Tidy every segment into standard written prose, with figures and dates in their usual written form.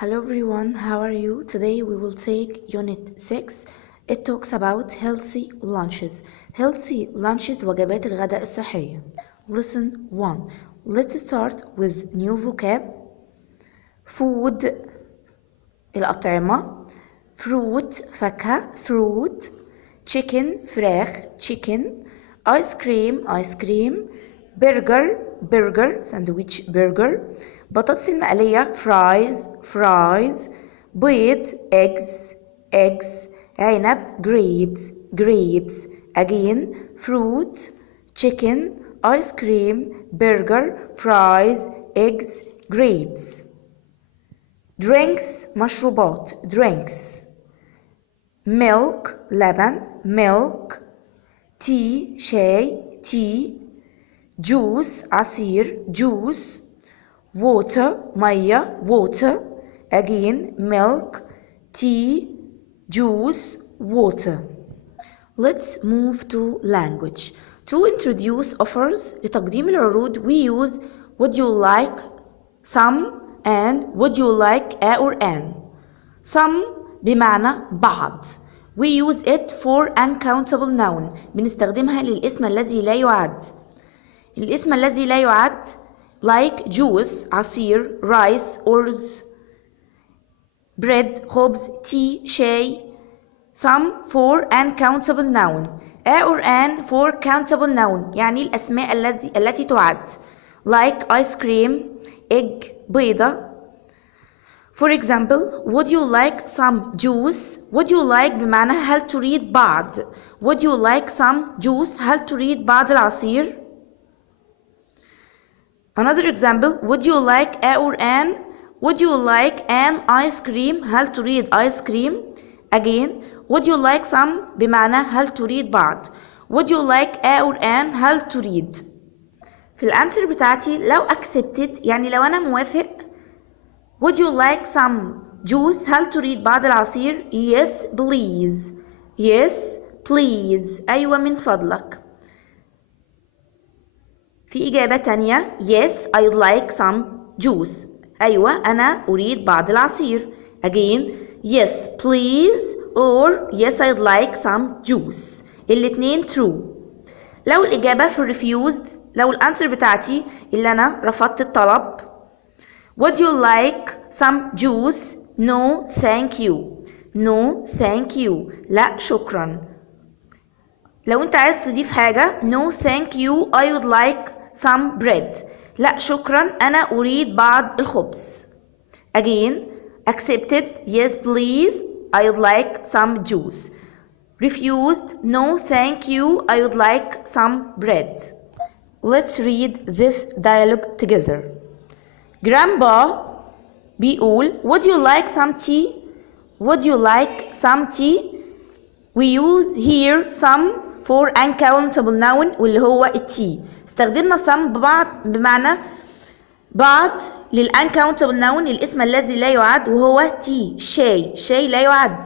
Hello everyone, how are you? Today we will take Unit 6. It talks about healthy lunches. Healthy lunches وجبات الغداء الصحية. Lesson 1. Let's start with new vocab. Food الأطعمة. Fruit فاكهة fruit. Chicken فراخ chicken. Ice cream. Burger sandwich burger. بطاطس المقلية fries. بيض eggs. عنب grapes. Again fruit chicken ice cream burger fries eggs grapes. Drinks مشروبات drinks. Milk لبن milk. Tea شاي tea. Juice عصير juice. Water مية water. Again milk tea juice water. Let's move to language. To introduce offers لتقديم العروض we use would you like some and would you like a or an. Some بمعنى بعض. We use it for uncountable noun. بنستخدمها للاسم الذي لا يعد. الاسم الذي لا يعد like juice عصير rice أرز bread خبز tea شاي. Some for uncountable noun. A or an for countable noun يعني الأسماء التي تعد like ice cream egg بيضة. For example would you like some juice. Would you like بمعنى هل تريد بعض. Would you like some juice هل تريد بعض العصير. Another example would you like a or an. Would you like an ice cream هل تريد ice cream. Again would you like some بمعنى هل تريد بعض. Would you like a or an هل تريد. في الانسر بتاعتي لو accepted يعني لو أنا موافق would you like some juice هل تريد بعض العصير. Yes please أيوة من فضلك. في إجابة تانية yes I'd like some juice أيوة أنا أريد بعض العصير. Again yes please or yes I'd like some juice. الاتنين true. لو الإجابة في refused لو الأنسر بتاعتي اللي أنا رفضت الطلب would you like some juice. No thank you لا شكرا. لو أنت عايز تضيف حاجة no thank you I would like some bread لا شكرا أنا أريد بعض الخبز. Again accepted yes please I would like some juice. Refused no thank you I would like some bread. Let's read this dialogue together. Grandpa بيقول would you like some tea. Would you like some tea. We use here some for uncountable noun واللي هو التي. استخدمنا some بمعنى بعض للuncountable noun الاسم الذي لا يعد وهو tea شاي لا يعد.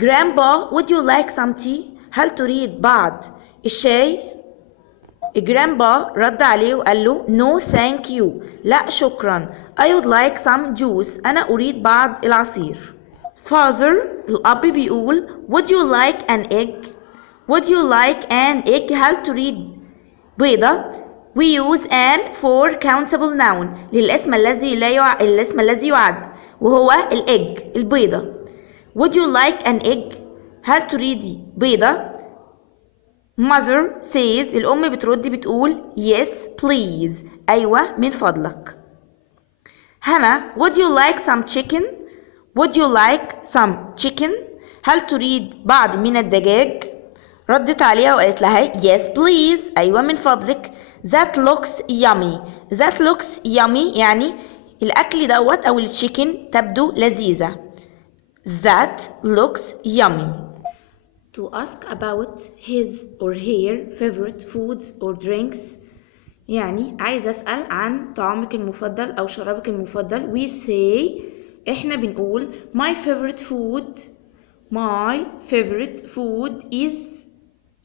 Grandpa would you like some tea. هل تريد بعض الشاي. Grandpa رد عليه وقال له no thank you لا شكرا I would like some juice أنا أريد بعض العصير. Father الأب بيقول would you like an egg. Would you like an egg هل تريد بيضة. We use an for countable noun للاسم الذي يعد وهو الإج البيضة. Would you like an egg هل تريدي بيضة. Mother says الأم بترد بتقول yes please أيوة من فضلك. Hannah would you like some chicken. Would you like some chicken هل تريد بعض من الدجاج. ردت عليها وقالت لها yes please أيوة من فضلك. That looks yummy يعني الأكل دوت أو التشيكن تبدو لذيذة. That looks yummy. To ask about his or her favorite foods or drinks يعني عايز أسأل عن طعامك المفضل أو شرابك المفضل. We say إحنا بنقول my favorite food is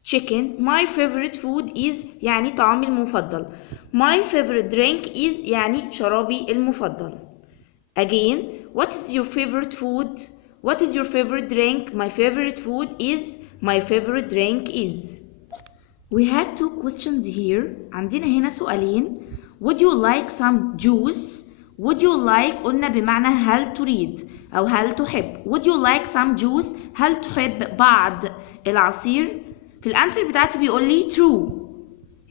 chicken. My favorite food is يعني طعامي المفضل. My favorite drink is يعني شرابي المفضل. Again What is your favorite food? What is your favorite drink? My favorite food is. My favorite drink is. We have two questions here. عندنا هنا سؤالين. Would you like some juice? Would you like قلنا بمعنى هل تريد أو هل تحب. Would you like some juice? هل تحب بعض العصير؟ في الأنسر بتاعتي بيقول لي true.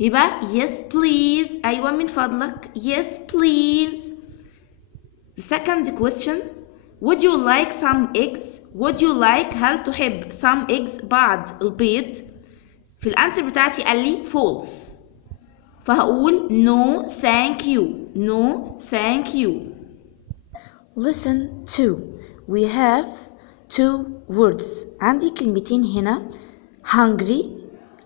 يبقى yes please. أيوة من فضلك. Yes please. The second question. Would you like some eggs? Would you like هل تحب some eggs بعض البيض؟ في الأنسر بتاعتي قال لي false. فهقول no thank you. No thank you. Listen to. We have two words. عندي كلمتين هنا.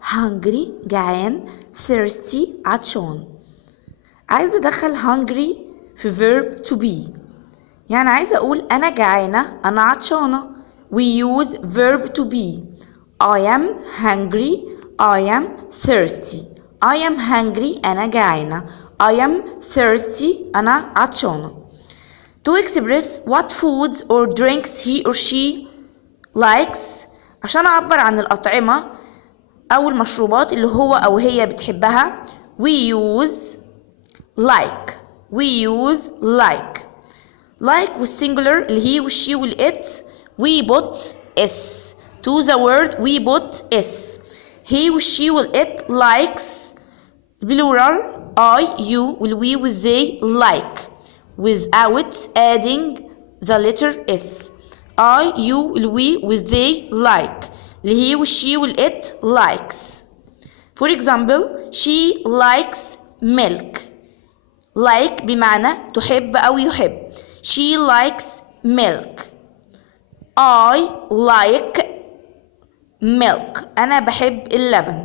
hungry جعان. thirsty عطشان. عايزة أدخل hungry في verb to be. يعني عايزة أقول أنا جعانة أنا عطشانة. We use verb to be. I am hungry. I am thirsty. I am hungry أنا جعانة. I am thirsty أنا عطشانة. To express what foods or drinks he or she likes. عشان أعبر عن الأطعمة أو المشروبات اللي هو أو هي بتحبها. We use like. We use like. Like والsingular اللي هي والشي والإت. We put S. To the word we put S. He والشي والإت likes. plural I, you, we, with they like. Without adding the letter S. I, you, we, with they like. اللي هي والشي والإت likes. For example, she likes milk. Like بمعنى تحب أو يحب. She likes milk. I like milk. أنا بحب اللبن.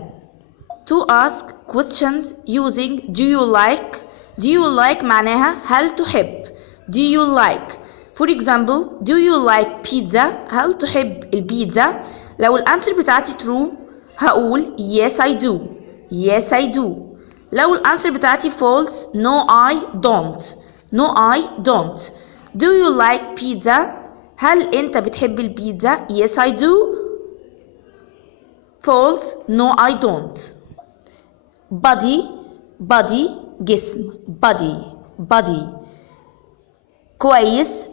To ask questions using do you like. Do you like معناها هل تحب. Do you like. For example, do you like pizza. هل تحب البيتزا. لو الأنسر بتاعتي true هقول yes I do. Yes I do. لو الأنسر بتاعتي false no I don't. No I don't. Do you like pizza. هل أنت بتحب البيتزا. Yes I do. False no I don't. body جسم. body كويس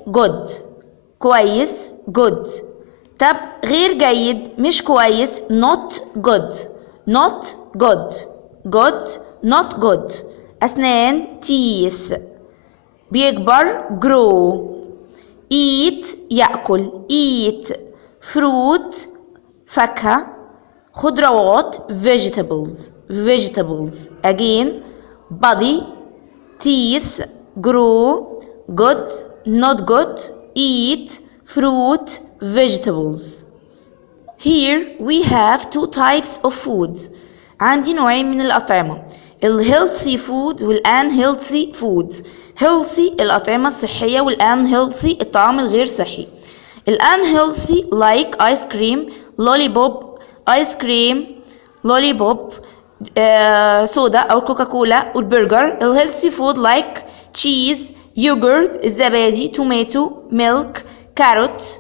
كويس good. طب غير جيد مش كويس not good not good. أسنان teeth. بيكبر grow. eat يأكل eat. fruit فاكهة. خضروات vegetables. Again body teeth grow good not good eat fruit vegetables. Here we have two types of food. عندي نوعين من الأطعمة. healthy food unhealthy food. healthy الأطعمة الصحية unhealthy الطعام الغير صحي. unhealthy like ice cream lollipop ice cream lollipop soda أو كوكاكولا والبرجر. healthy food like cheese yogurt الزبادي tomato milk carrot.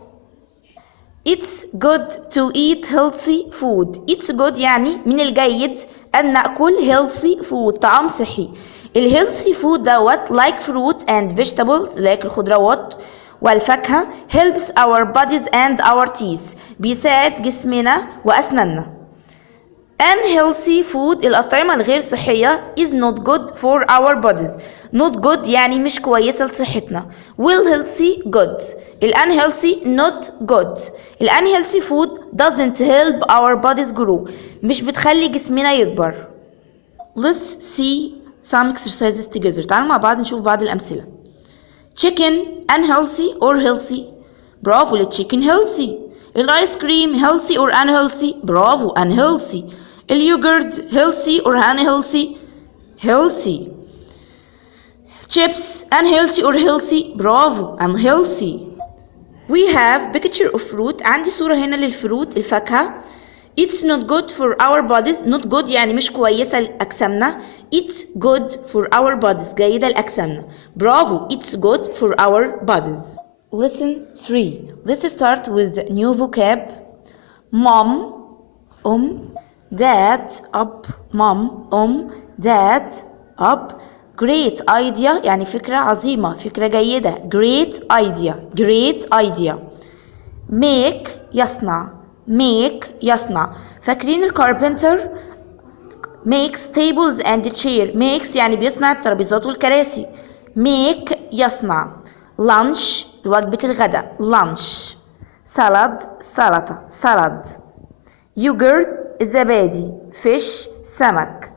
It's good to eat healthy food. It's good يعني من الجيد أن نأكل healthy food طعام صحي. healthy food دوت like fruit and vegetables like الخضروات والفاكهة helps our bodies and our teeth بيساعد جسمنا وأسناننا. unhealthy food الأطعمة الغير صحية is not good for our bodies. not good يعني مش كويسة لصحتنا. healthy good. unhealthy not good. unhealthy food doesn't help our bodies grow مش بتخلي جسمنا يكبر. Let's see some exercises together. تعالوا مع بعض نشوف بعض الأمثلة. chicken unhealthy or healthy. برافو للchicken healthy. الايس كريم healthy or unhealthy. برافو unhealthy. اليوجurт healthy or unhealthy. healthy. chips unhealthy or healthy. برافو unhealthy. we have picture of fruit. عندي صورة هنا للفروت الفاكهة. it's not good for our bodies. not good يعني مش كويسة لأجسامنا. it's good for our bodies جيدة لأجسامنا. برافو it's good for our bodies. Lesson 3. Let's start with new vocab. Mom, dad, up. Mom, dad, up. Great idea يعني فكرة عظيمة، فكرة جيدة. Great idea. Make يصنع. فاكرين الكاربنتر makes tables and chair. makes يعني بيصنع الترابيزات والكراسي. make يصنع. lunch وجبة الغداء lunch. سلطة salad. yogurt الزبادي. fish سمك.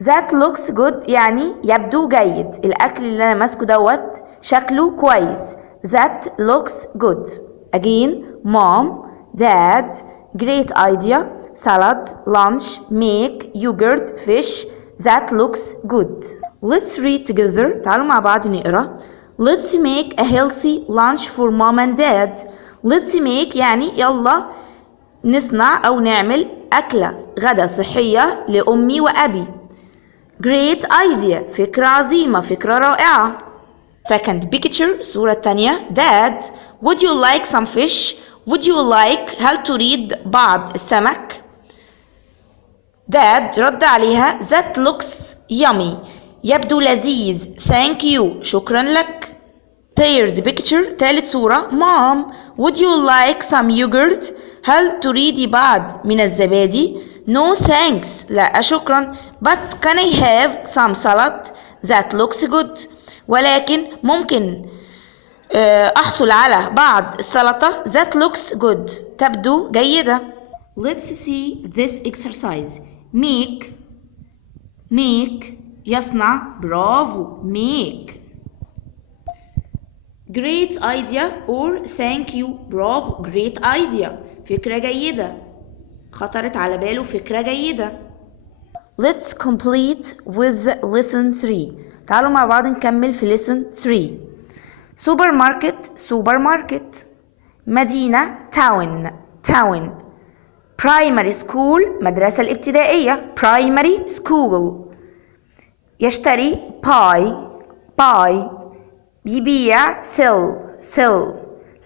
that looks good يعني يبدو جيد، الأكل اللي أنا ماسكه دوت شكله كويس. that looks good. again mom, dad, great idea, salad, lunch, make, yogurt, fish. that looks good. Let's read together. تعالوا مع بعض نقرأ. Let's make a healthy lunch for mom and dad. Let's make يعني يلا نصنع أو نعمل أكلة غدا صحية لأمي وأبي. Great idea فكرة عظيمة، فكرة رائعة. Second picture الصورة الثانية. Dad, would you like some fish? Would you like هل تريد بعض السمك؟ Dad رد عليها that looks yummy يبدو لذيذ. Thank you شكرا لك. Third picture ثالث صورة. Mom, would you like some yogurt? هل تريدي بعض من الزبادي؟ No thanks لا شكرا. But can I have some salad? That looks good. ولكن ممكن أحصل على بعض السلطة. That looks good تبدو جيدة. Let's see this exercise. make يصنع. برافو make. Great idea or thank you. برافو great idea فكرة جيدة، خطرت على باله فكرة جيدة. Let's complete with lesson 3. تعالوا مع بعض نكمل في lesson 3. supermarket. مدينة town. primary school مدرسة الابتدائية. primary school. يشتري pie. يبيع sell.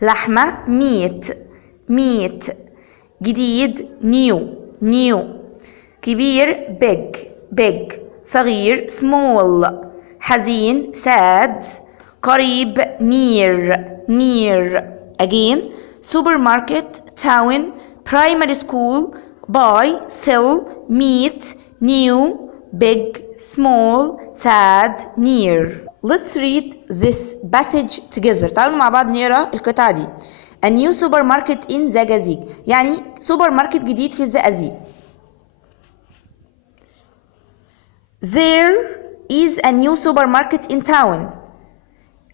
لحمة meat. جديد new. كبير big. صغير small. حزين sad. قريب near. again supermarket, town, primary school, buy, sell, meet, new, big, small, sad, near. Let's read this passage together. تعالوا مع بعض نقرا القطعة دي. A new supermarket in زقازيق يعني سوبر ماركت جديد في الزقازيق. There is a new supermarket in town.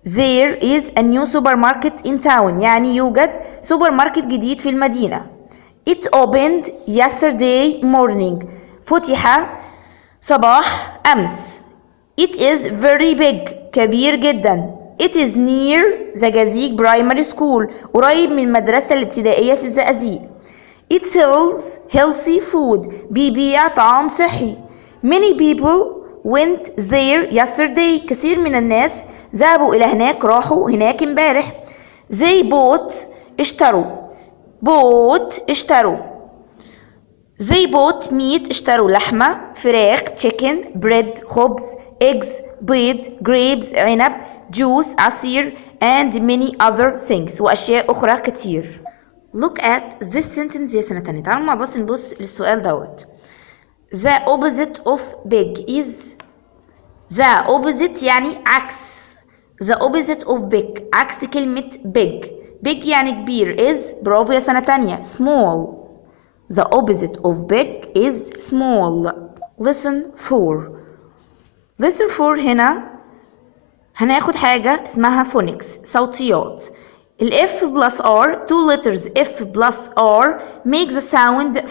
There is a new supermarket in town يعني يوجد سوبر ماركت جديد في المدينة. It opened yesterday morning. فتح صباح أمس. It is very big. كبير جدا. It is near زقازيق primary school. قريب من المدرسة الابتدائية في الزقازيق. It sells healthy food. بيبيع طعام صحي. Many people went there yesterday. كثير من الناس ذهبوا إلى هناك، راحوا هناك امبارح. They اشتروا. They bought meat اشتروا لحمة، فراخ chicken، bread خبز، eggs بيض، grapes عنب، juice عصير and many other things وأشياء أخرى كتير. Look at this sentence يا سنة تانية. تعالوا مع بعض نبص للسؤال دوت. The opposite of big is. The opposite يعني عكس. The opposite of big عكس كلمة big. big يعني كبير is. برافو يا سنة تانية small. The opposite of big is small. Lesson 4. Lesson 4 هنا هناخد حاجة اسمها phonics صوتيات. ال F plus R, two letters F plus R make the sound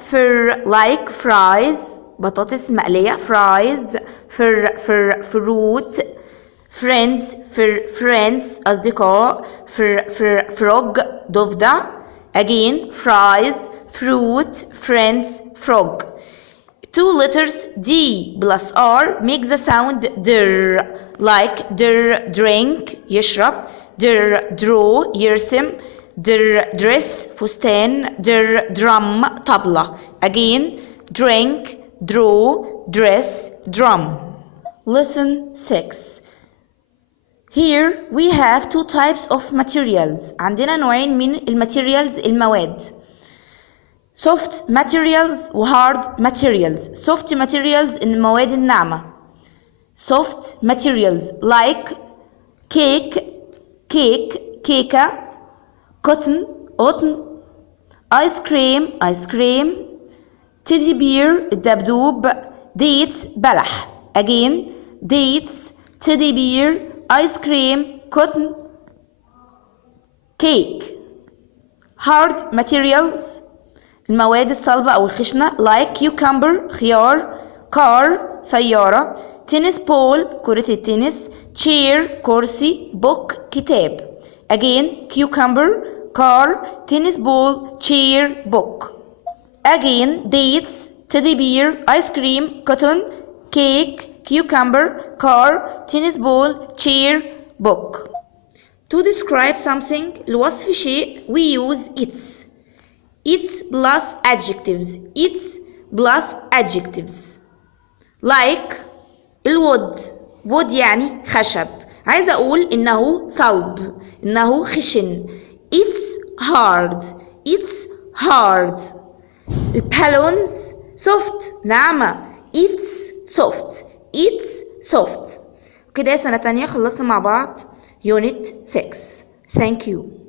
fur like fries بطاطس مقلية fries fruit friends أصدقاء frog ضفدع again fries fruit friends frog. Two letters D plus R make the sound در like در drink يشرب در draw يرسم در dress فستان در drum طبلة. Again drink draw dress drum. Lesson 6. Here we have two types of materials. عندنا نوعين من المواد. soft materials و hard materials. soft materials المواد الناعمة. soft materials like cake كيكة cotton ice cream teddy bear الدبدوب dates بلح. again dates teddy bear ice cream cotton cake. hard materials المواد الصلبة أو الخشنة like cucumber خيار car سيارة tennis ball كرة التنس chair كرسي book كتاب. again cucumber car tennis ball chair book. again dates teddy bear ice cream cotton cake cucumber car tennis ball chair book. to describe something لوصف شيء we use its plus adjectives like الwood wood يعني خشب. عايزة أقول إنه صلب إنه خشن. it's hard. البالونز soft ناعمة. it's soft. كده سنة تانية خلصنا مع بعض unit 6. thank you.